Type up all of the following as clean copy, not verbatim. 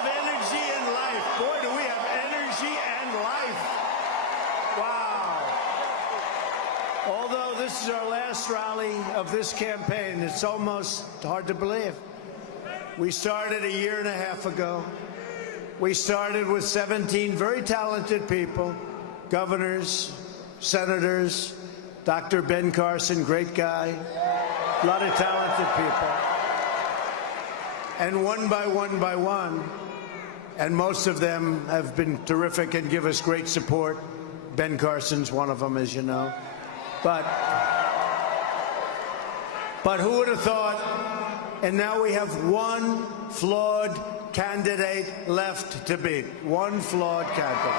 of energy and life. Boy, do we have energy and life. Wow. Although this is our last rally of this campaign, it's almost hard to believe. We started a year and a half ago. We started with 17 very talented people, governors, senators, Dr. Ben Carson, great guy, a lot of talented people. And one by one, and most of them have been terrific and give us great support. Ben Carson's one of them, as you know. But who would have thought? And now we have one flawed candidate left to beat. One flawed candidate.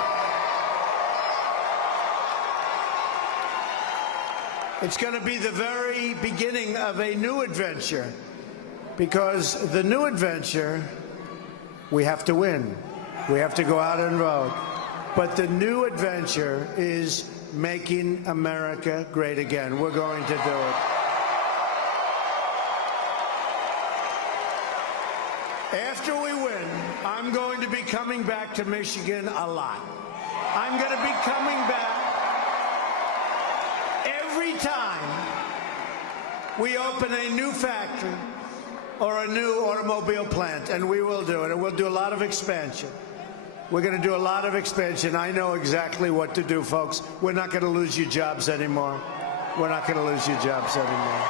It's going to be the very beginning of a new adventure, because the new adventure, we have to win. We have to go out and vote. But the new adventure is making America great again. We're going to do it. After we win, I'm going to be coming back to Michigan a lot. I'm going to be coming back every time we open a new factory or a new automobile plant, and we will do it. And we'll do a lot of expansion. We're going to do a lot of expansion. I know exactly what to do, folks. We're not going to lose your jobs anymore. We're not going to lose your jobs anymore.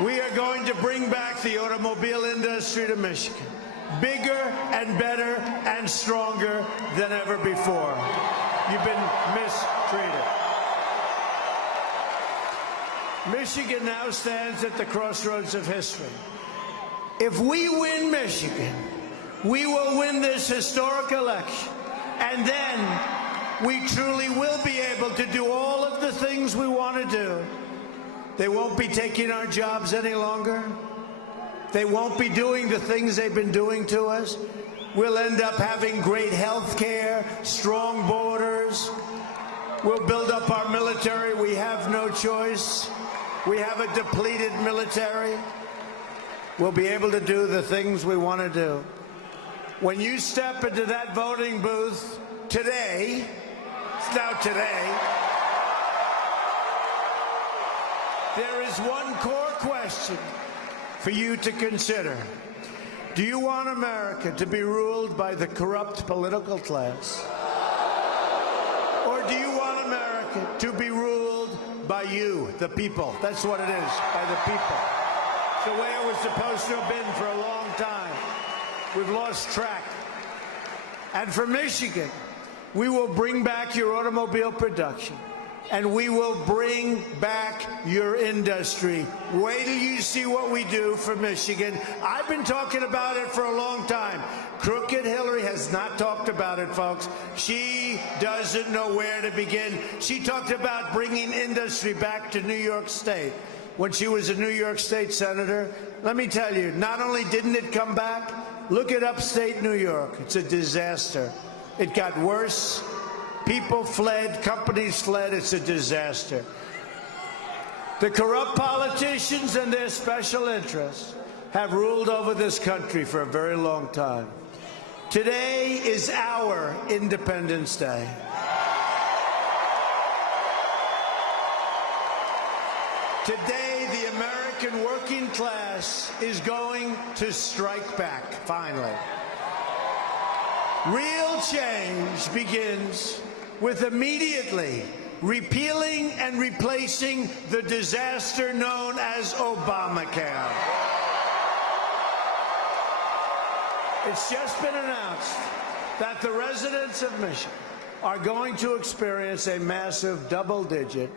We are going to bring back the automobile industry to Michigan, bigger and better and stronger than ever before. You've been mistreated. Michigan now stands at the crossroads of history. If we win Michigan, we will win this historic election, and then we truly will be able to do all of the things we want to do. They won't be taking our jobs any longer. They won't be doing the things they've been doing to us. We'll end up having great health care, strong borders. We'll build up our military. We have no choice. We have a depleted military. We'll be able to do the things we want to do. When you step into that voting booth today, it's now today, there is one core question for you to consider. Do you want America to be ruled by the corrupt political class? Or do you want America to be ruled by you, the people? That's what it is, by the people. It's the way it was supposed to have been for a long time. We've lost track. And for Michigan, we will bring back your automobile production, and we will bring back your industry. Wait till you see what we do for Michigan. I've been talking about it for a long time. Crooked Hillary has not talked about it, folks. She doesn't know where to begin. She talked about bringing industry back to New York State when she was a New York State senator. Let me tell you, not only didn't it come back, look at upstate New York. It's a disaster. It got worse. People fled, companies fled. It's a disaster. The corrupt politicians and their special interests have ruled over this country for a very long time. Today is our Independence Day. Today, the American working class is going to strike back, finally. Real change begins with immediately repealing and replacing the disaster known as Obamacare. It's just been announced that the residents of Michigan are going to experience a massive double-digit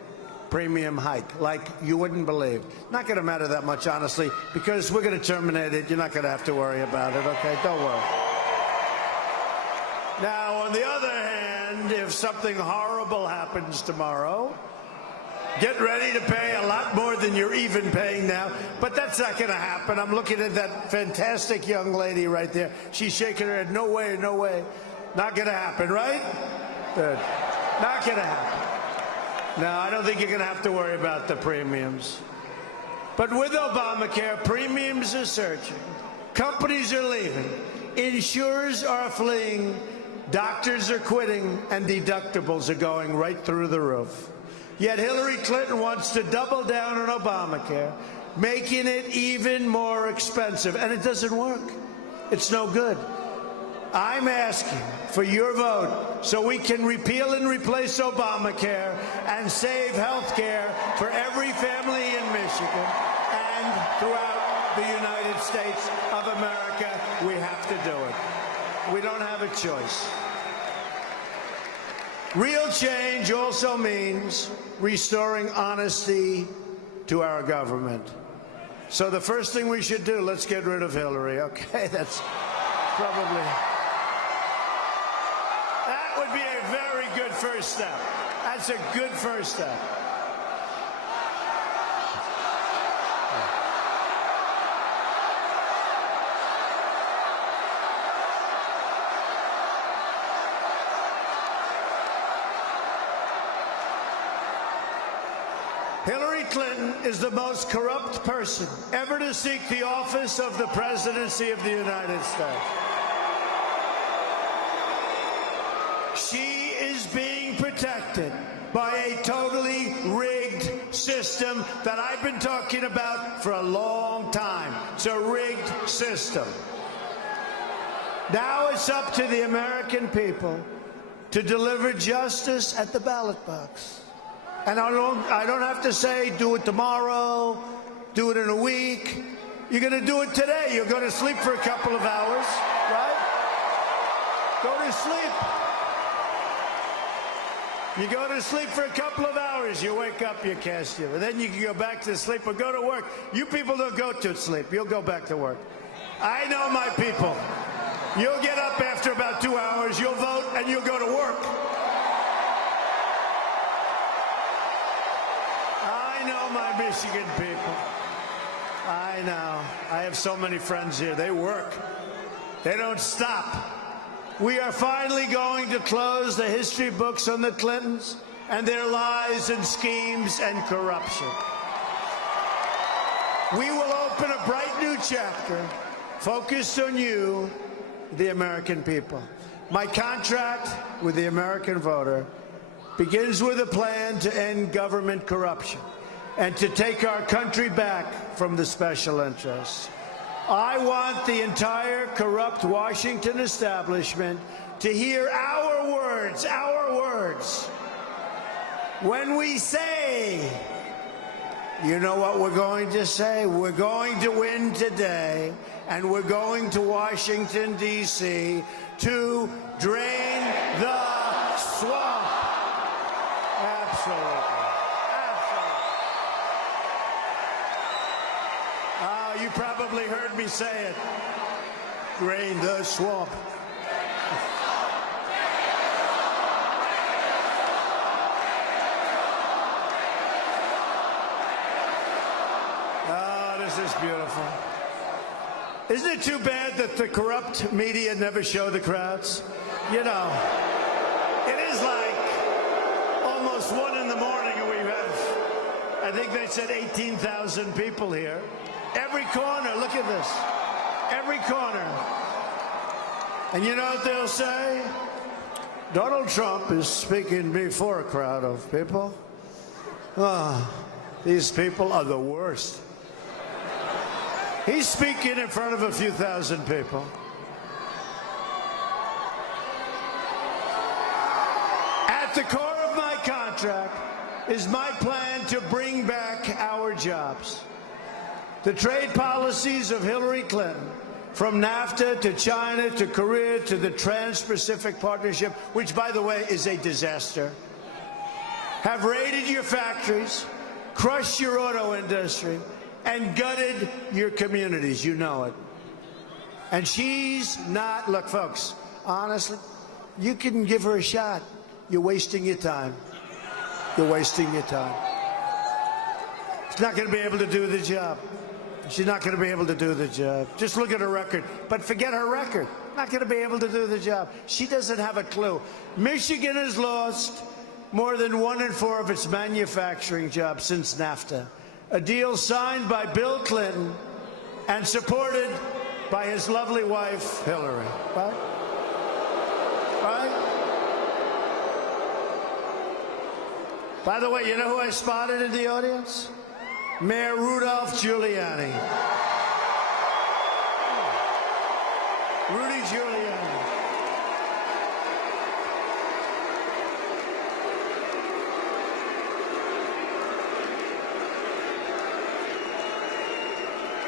premium hike like you wouldn't believe. Not going to matter that much, honestly, because we're going to terminate it. You're not going to have to worry about it, okay? Don't worry. Now, on the other hand, if something horrible happens tomorrow, get ready to pay a lot more than you're even paying now. But that's not going to happen. I'm looking at that fantastic young lady right there. She's shaking her head. No way, no way. Not going to happen, right? Good. Not going to happen. No, I don't think you're going to have to worry about the premiums. But with Obamacare, premiums are surging, companies are leaving, insurers are fleeing, doctors are quitting, and deductibles are going right through the roof. Yet Hillary Clinton wants to double down on Obamacare, making it even more expensive. And it doesn't work. It's no good. I'm asking for your vote so we can repeal and replace Obamacare and save health care for every family in Michigan and throughout the United States of America. We have to do it. We don't have a choice. Real change also means restoring honesty to our government. So the first thing we should do, let's get rid of Hillary, okay? That's probably... That would be a very good first step. That's a good first step. Hillary Clinton is the most corrupt person ever to seek the office of the presidency of the United States. She is being protected by a totally rigged system that I've been talking about for a long time. It's a rigged system. Now it's up to the American people to deliver justice at the ballot box. And I don't have to say, do it tomorrow, do it in a week. You're going to do it today. You're going to sleep for a couple of hours, right? Go to sleep. You go to sleep for a couple of hours. You wake up, you cast you. And then you can go back to sleep or go to work. You people don't go to sleep. You'll go back to work. I know my people. You'll get up after about 2 hours. You'll vote, and you'll go to work. My Michigan people. I know. I have so many friends here. They work. They don't stop. We are finally going to close the history books on the Clintons and their lies and schemes and corruption. We will open a bright new chapter focused on you, the American people. My contract with the American voter begins with a plan to end government corruption and to take our country back from the special interests. I want the entire corrupt Washington establishment to hear our words, when we say, you know what we're going to say? We're going to win today, and we're going to Washington, D.C. to drain the swamp. Absolutely. You probably heard me say it. Drain the swamp. Oh, this is beautiful. Isn't it too bad that the corrupt media never show the crowds? You know, it is like almost 1 in the morning and we have, I think they said 18,000 people here. Every corner, look at this. Every corner. And you know what they'll say? Donald Trump is speaking before a crowd of people. Oh, these people are the worst. He's speaking in front of a few thousand people. At the core of my contract is my plan to bring back our jobs. The trade policies of Hillary Clinton, from NAFTA to China to Korea to the Trans-Pacific Partnership, which, by the way, is a disaster, have raided your factories, crushed your auto industry, and gutted your communities. You know it. And she's not, look, folks, honestly, you can give her a shot. You're wasting your time. You're wasting your time. She's not going to be able to do the job. She's not going to be able to do the job. Just look at her record. But forget her record. Not going to be able to do the job. She doesn't have a clue. Michigan has lost more than 1 in 4 of its manufacturing jobs since NAFTA. A deal signed by Bill Clinton and supported by his lovely wife, Hillary. Right? Right? By the way, you know who I spotted in the audience? Mayor Rudolph Giuliani. Rudy Giuliani.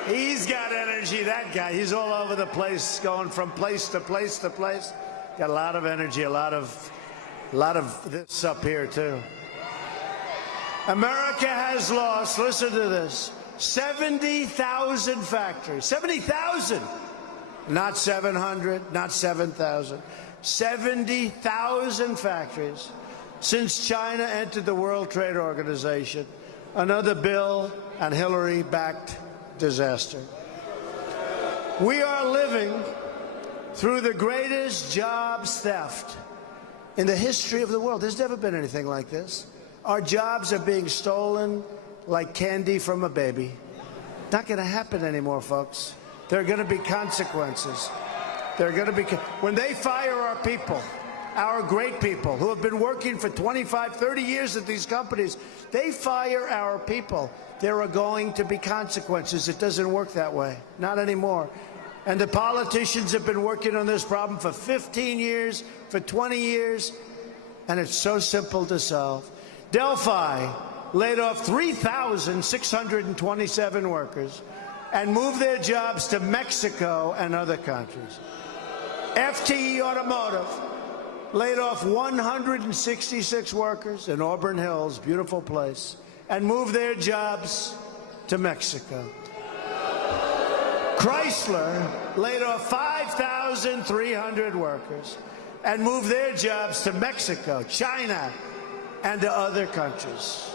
He's got energy, that guy. He's all over the place, going from place to place to place. Got a lot of energy, a lot of this up here, too. America has lost, listen to this, 70,000 factories. 70,000! Not 700, not 7,000. 70,000 factories since China entered the World Trade Organization. Another Bill and Hillary-backed disaster. We are living through the greatest jobs theft in the history of the world. There's never been anything like this. Our jobs are being stolen like candy from a baby. Not going to happen anymore, folks. There are going to be consequences. There are going to be, when they fire our people, our great people who have been working for 25, 30 years at these companies, they fire our people. There are going to be consequences. It doesn't work that way. Not anymore. And the politicians have been working on this problem for 15 years, for 20 years, and it's so simple to solve. Delphi laid off 3,627 workers and moved their jobs to Mexico and other countries. FTE Automotive laid off 166 workers in Auburn Hills, beautiful place, and moved their jobs to Mexico. Chrysler laid off 5,300 workers and moved their jobs to Mexico, China, and to other countries.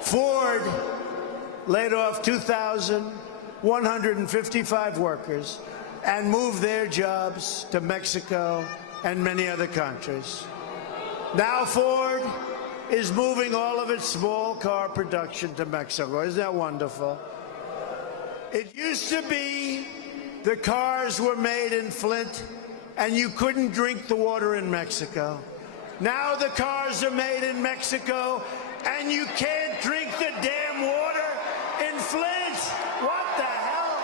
Ford laid off 2,155 workers and moved their jobs to Mexico and many other countries. Now Ford is moving all of its small car production to Mexico. Isn't that wonderful? It used to be the cars were made in Flint and you couldn't drink the water in Mexico. Now the cars are made in Mexico and you can't drink the damn water in Flint. What the hell?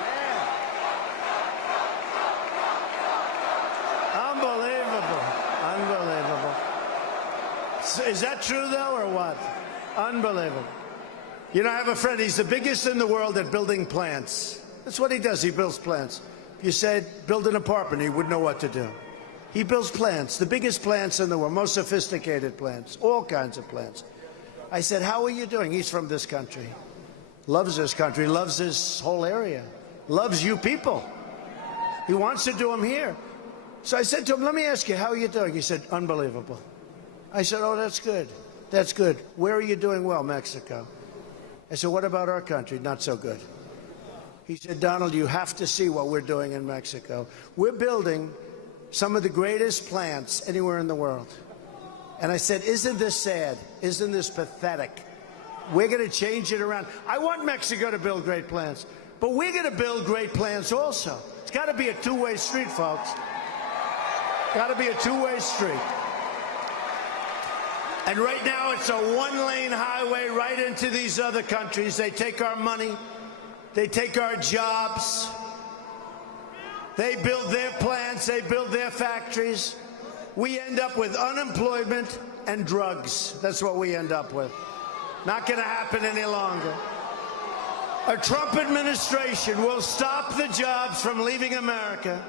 Yeah. Unbelievable. Unbelievable. Is that true, though, or what? Unbelievable. You know, I have a friend, he's the biggest in the world at building plants. That's what he does, he builds plants. If you said, build an apartment, he wouldn't know what to do. He builds plants, the biggest plants in the world, most sophisticated plants, all kinds of plants. I said, how are you doing? He's from this country. Loves this country, loves this whole area, loves you people. He wants to do them here. So I said to him, let me ask you, how are you doing? He said, unbelievable. I said, oh, that's good. That's good. Where are you doing well? Mexico. I said, what about our country? Not so good. He said, Donald, you have to see what we're doing in Mexico. We're building some of the greatest plants anywhere in the world. And I said, isn't this sad? Isn't this pathetic? We're going to change it around. I want Mexico to build great plants, but we're going to build great plants also. It's got to be a two-way street, folks. Got to be a two-way street. And right now, it's a one-lane highway right into these other countries. They take our money. They take our jobs. They build their plants. They build their factories. We end up with unemployment and drugs. That's what we end up with. Not going to happen any longer. A Trump administration will stop the jobs from leaving America,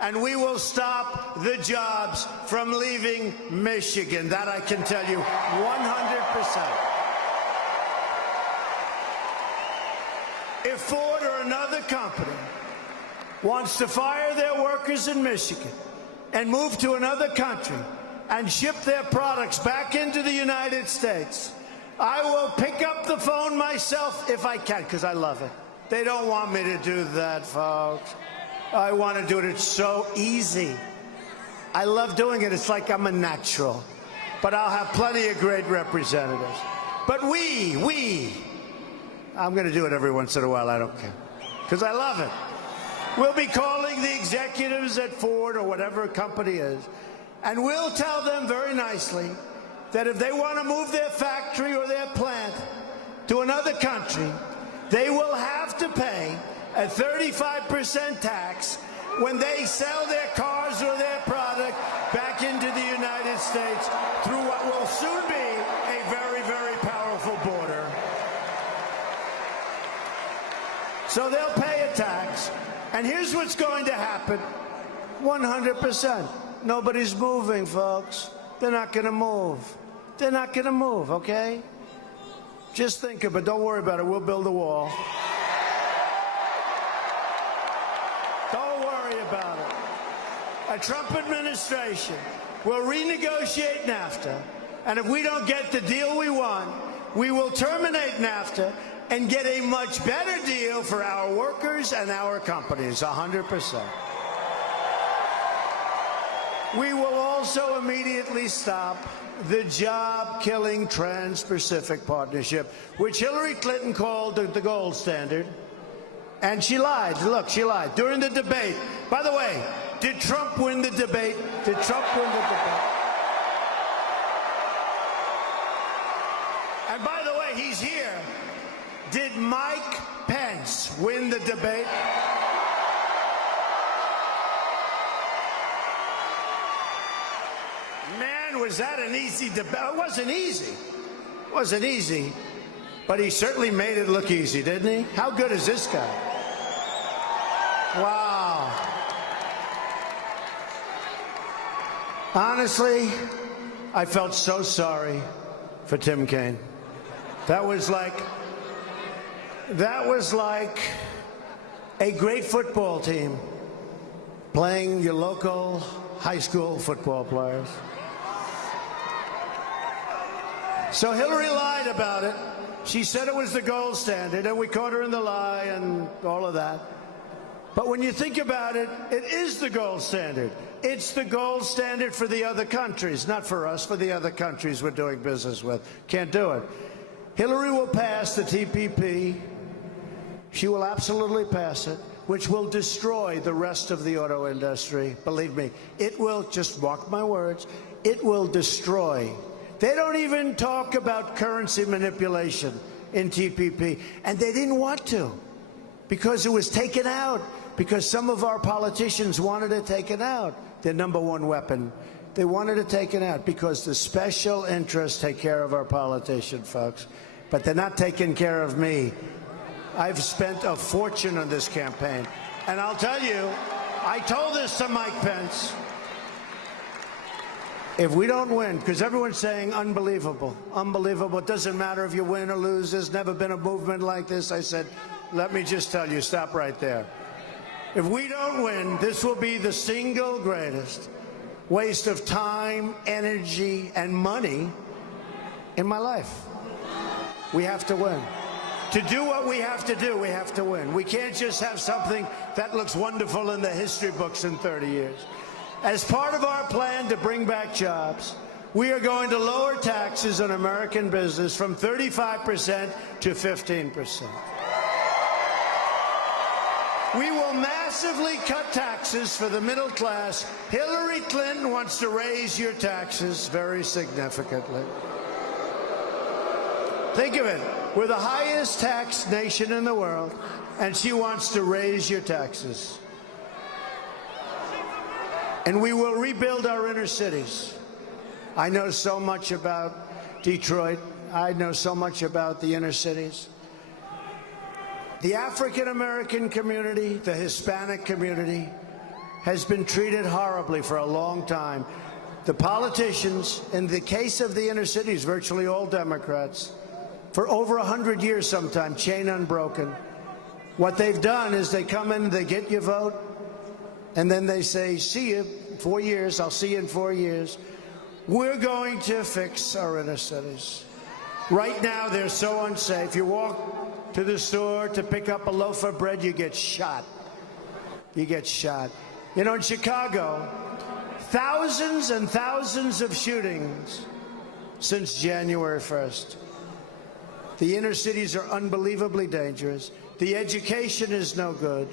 and we will stop the jobs from leaving Michigan. That I can tell you 100%. If Ford or another company wants to fire their workers in Michigan and move to another country and ship their products back into the United States, I will pick up the phone myself if I can, because I love it. They don't want me to do that, folks. I want to do it. It's so easy. I love doing it. It's like I'm a natural. But I'll have plenty of great representatives. But I'm going to do it every once in a while. I don't care. Because I love it. We'll be calling the executives at Ford or whatever company is, and we'll tell them very nicely that if they want to move their factory or their plant to another country, they will have to pay a 35% tax when they sell their cars or their product back into the United States through what will soon be a very, very powerful border. So they'll pay a tax. And here's what's going to happen. 100%. Nobody's moving, folks. They're not going to move. They're not going to move, okay? Just think of it. Don't worry about it. We'll build a wall. Don't worry about it. A Trump administration will renegotiate NAFTA. And if we don't get the deal we want, we will terminate NAFTA and get a much better deal for our workers and our companies, 100%. We will also immediately stop the job-killing Trans-Pacific Partnership, which Hillary Clinton called the gold standard. And she lied. Look, she lied. During the debate. By the way, did Trump win the debate? Did Trump win the debate? And by the way, he's here. Did Mike Pence win the debate? Man, was that an easy debate? It wasn't easy. It wasn't easy. But he certainly made it look easy, didn't he? How good is this guy? Wow. Honestly, I felt so sorry for Tim Kaine. That was like a great football team playing your local high school football players. So Hillary lied about it. She said it was the gold standard, and we caught her in the lie and all of that. But when you think about it, it is the gold standard. It's the gold standard for the other countries, not for us, for the other countries we're doing business with. Can't do it. Hillary will pass the TPP. She will absolutely pass it, which will destroy the rest of the auto industry. Believe me, it will, just mark my words, it will destroy. They don't even talk about currency manipulation in TPP, and they didn't want to because it was taken out, because some of our politicians wanted it taken out, their number one weapon. They wanted it taken out because the special interests take care of our politicians, folks, but they're not taking care of me. I've spent a fortune on this campaign. And I'll tell you, I told this to Mike Pence. If we don't win, because everyone's saying unbelievable, unbelievable, it doesn't matter if you win or lose, there's never been a movement like this. I said, let me just tell you, stop right there. If we don't win, this will be the single greatest waste of time, energy, and money in my life. We have to win. To do what we have to do, we have to win. We can't just have something that looks wonderful in the history books in 30 years. As part of our plan to bring back jobs, we are going to lower taxes on American business from 35% to 15%. We will massively cut taxes for the middle class. Hillary Clinton wants to raise your taxes very significantly. Think of it. We're the highest taxed nation in the world, and she wants to raise your taxes. And we will rebuild our inner cities. I know so much about Detroit. I know so much about the inner cities. The African-American community, the Hispanic community, has been treated horribly for a long time. The politicians, in the case of the inner cities, virtually all Democrats, for over 100 years sometimes, chain unbroken. What they've done is they come in, they get your vote, and then they say, see you, 4 years, I'll see you in 4 years. We're going to fix our inner cities. Right now, they're so unsafe. You walk to the store to pick up a loaf of bread, you get shot. you get shot. You know, in Chicago, thousands and thousands of shootings since January 1st. The inner cities are unbelievably dangerous. The education is no good.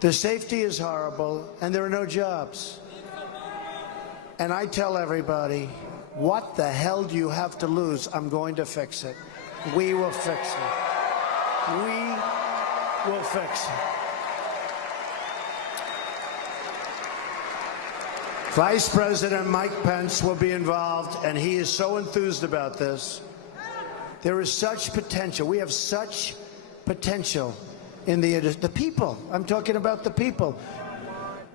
The safety is horrible, and there are no jobs. And I tell everybody, what the hell do you have to lose? I'm going to fix it. We will fix it. We will fix it. Vice President Mike Pence will be involved, and he is so enthused about this. There is such potential. We have such potential in the people. I'm talking about the people.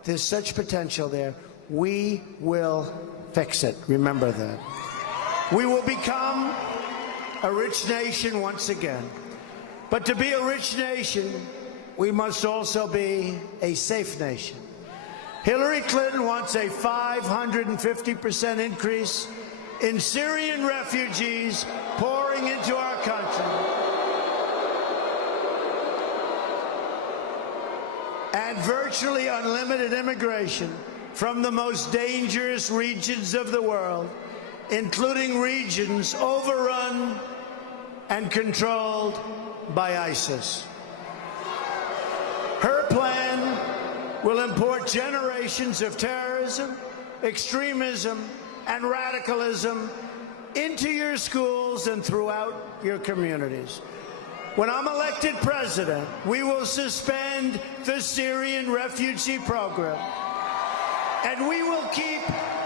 There's such potential there. We will fix it. Remember that. We will become a rich nation once again. But to be a rich nation, we must also be a safe nation. Hillary Clinton wants a 550% increase in Syrian refugees pouring into our country. And virtually unlimited immigration from the most dangerous regions of the world, including regions overrun and controlled by ISIS. Her plan will import generations of terrorism, extremism, and radicalism into your schools and throughout your communities. When I'm elected president, we will suspend the Syrian refugee program, and we will keep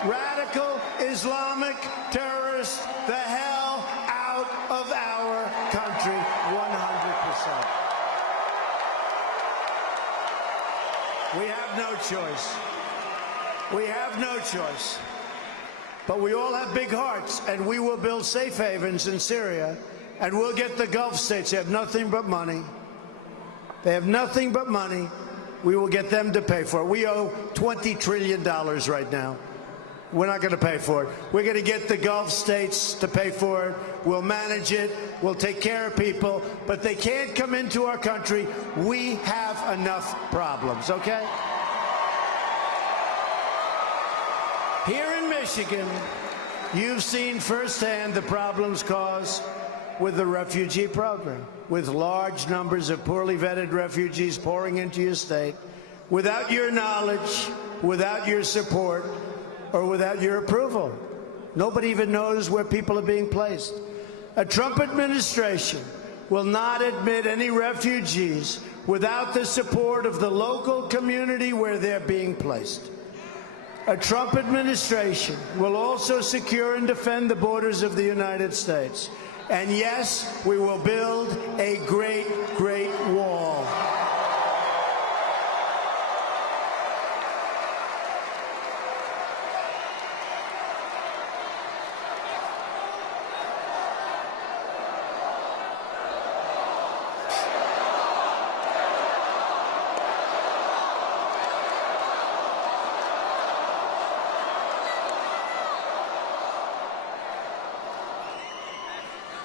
radical Islamic terrorists the hell out of our country 100%. We have no choice. We have no choice. But we all have big hearts, and we will build safe havens in Syria. And we'll get the Gulf states. They have nothing but money. They have nothing but money. We will get them to pay for it. We owe $20 trillion right now. We're not going to pay for it. We're going to get the Gulf states to pay for it. We'll manage it. We'll take care of people. But they can't come into our country. We have enough problems, okay? Here in Michigan, you've seen firsthand the problems caused with the refugee program, with large numbers of poorly vetted refugees pouring into your state, without your knowledge, without your support, or without your approval. Nobody even knows where people are being placed. A Trump administration will not admit any refugees without the support of the local community where they're being placed. A Trump administration will also secure and defend the borders of the United States. And yes, we will build a great, great wall.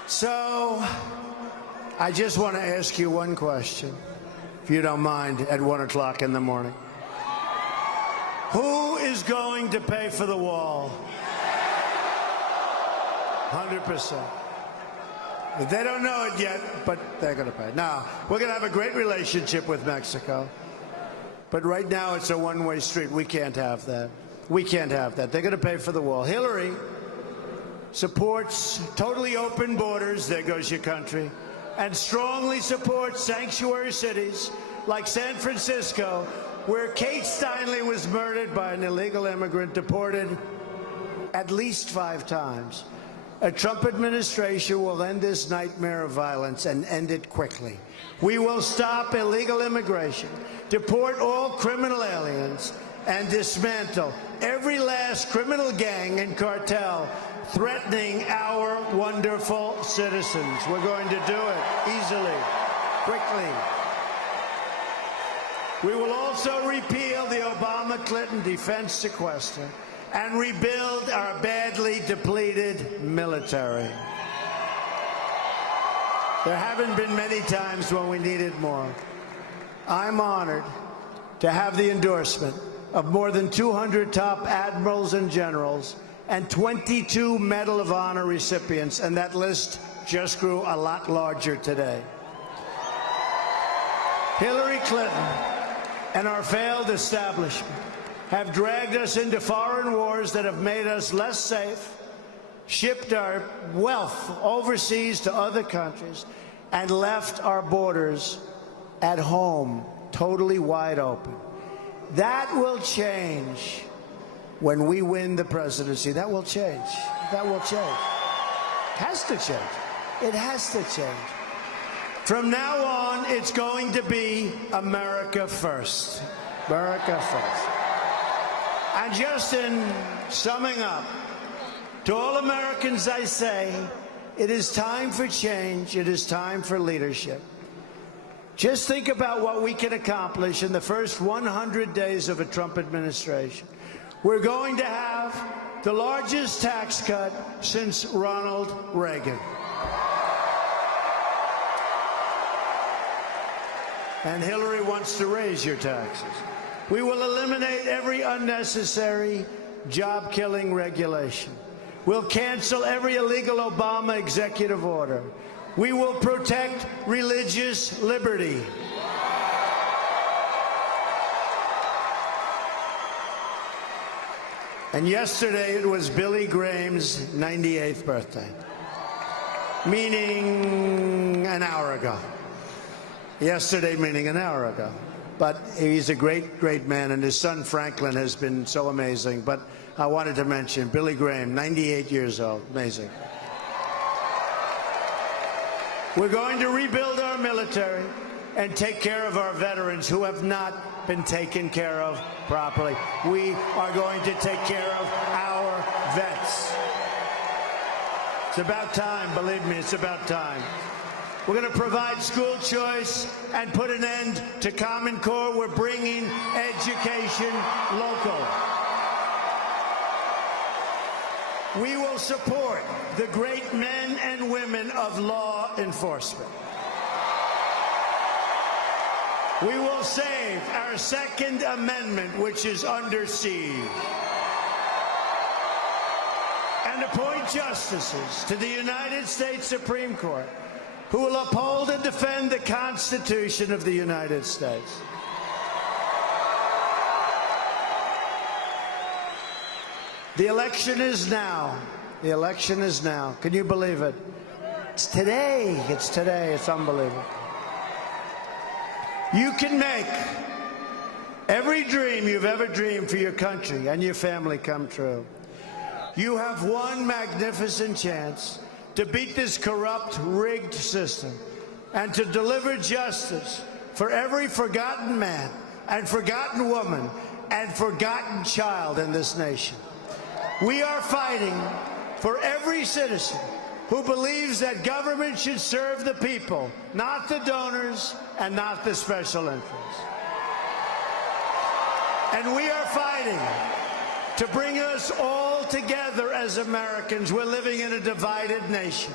So, I just want to ask you one question, if you don't mind, at 1 o'clock in the morning. Who is going to pay for the wall? 100%. They don't know it yet, but they're going to pay. Now, we're going to have a great relationship with Mexico, but right now it's a one-way street. We can't have that. We can't have that. They're going to pay for the wall. Hillary supports totally open borders, there goes your country, and strongly supports sanctuary cities like San Francisco, where Kate Steinle was murdered by an illegal immigrant, deported at least 5 times. A Trump administration will end this nightmare of violence and end it quickly. We will stop illegal immigration, deport all criminal aliens, and dismantle every last criminal gang and cartel threatening our wonderful citizens. We're going to do it easily, quickly. We will also repeal the Obama-Clinton defense sequester and rebuild our badly depleted military. There haven't been many times when we needed more. I'm honored to have the endorsement of more than 200 top admirals and generals and 22 Medal of Honor recipients, and that list just grew a lot larger today. Hillary Clinton and our failed establishment have dragged us into foreign wars that have made us less safe, shipped our wealth overseas to other countries, and left our borders at home totally wide open. That will change when we win the presidency. That will change. That will change. It has to change. It has to change. From now on, it's going to be America first. America first. And just in summing up, to all Americans I say, it is time for change. It is time for leadership. Just think about what we can accomplish in the first 100 days of a Trump administration. We're going to have the largest tax cut since Ronald Reagan. And Hillary wants to raise your taxes. We will eliminate every unnecessary job-killing regulation. We'll cancel every illegal Obama executive order. We will protect religious liberty. And yesterday it was Billy Graham's 98th birthday, meaning an hour ago. Yesterday meaning an hour ago. But he's a great, great man, and his son Franklin has been so amazing. But I wanted to mention Billy Graham, 98 years old. Amazing. We're going to rebuild our military and take care of our veterans who have not been taken care of properly. We are going to take care of our vets. It's about time, believe me, it's about time. We're going to provide school choice and put an end to Common Core. We're bringing education local. We will support the great men and women of law enforcement. We will save our Second Amendment, which is under siege, and appoint justices to the United States Supreme Court who will uphold and defend the Constitution of the United States. The election is now. The election is now. Can you believe it? It's today. It's today. It's unbelievable. You can make every dream you've ever dreamed for your country and your family come true. You have one magnificent chance to beat this corrupt, rigged system and to deliver justice for every forgotten man and forgotten woman and forgotten child in this nation. We are fighting for every citizen who believes that government should serve the people, not the donors and not the special interests. And we are fighting to bring us all together as Americans. We're living in a divided nation.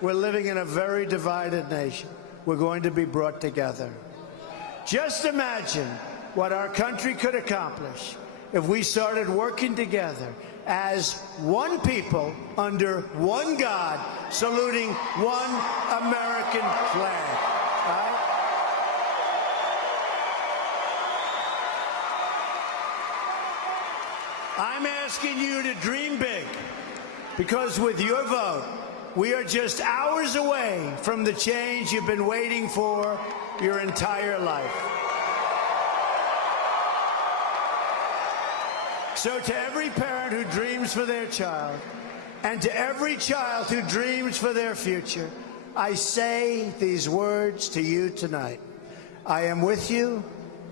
We're living in a very divided nation. We're going to be brought together. Just imagine what our country could accomplish if we started working together as one people under one God, saluting one American flag. Right? I'm asking you to dream big, because with your vote, we are just hours away from the change you've been waiting for your entire life. So to every parent who dreams for their child, and to every child who dreams for their future, I say these words to you tonight. I am with you,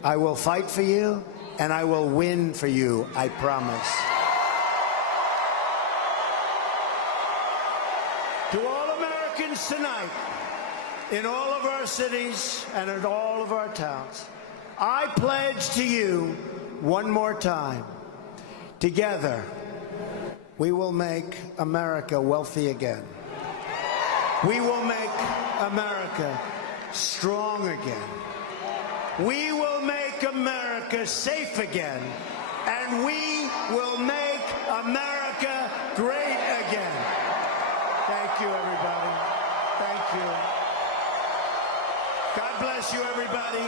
I will fight for you, and I will win for you, I promise. To all Americans tonight, in all of our cities and in all of our towns, I pledge to you one more time, together, we will make America wealthy again. We will make America strong again. We will make America America safe again, and we will make America great again. Thank you, everybody. Thank you. God bless you, everybody.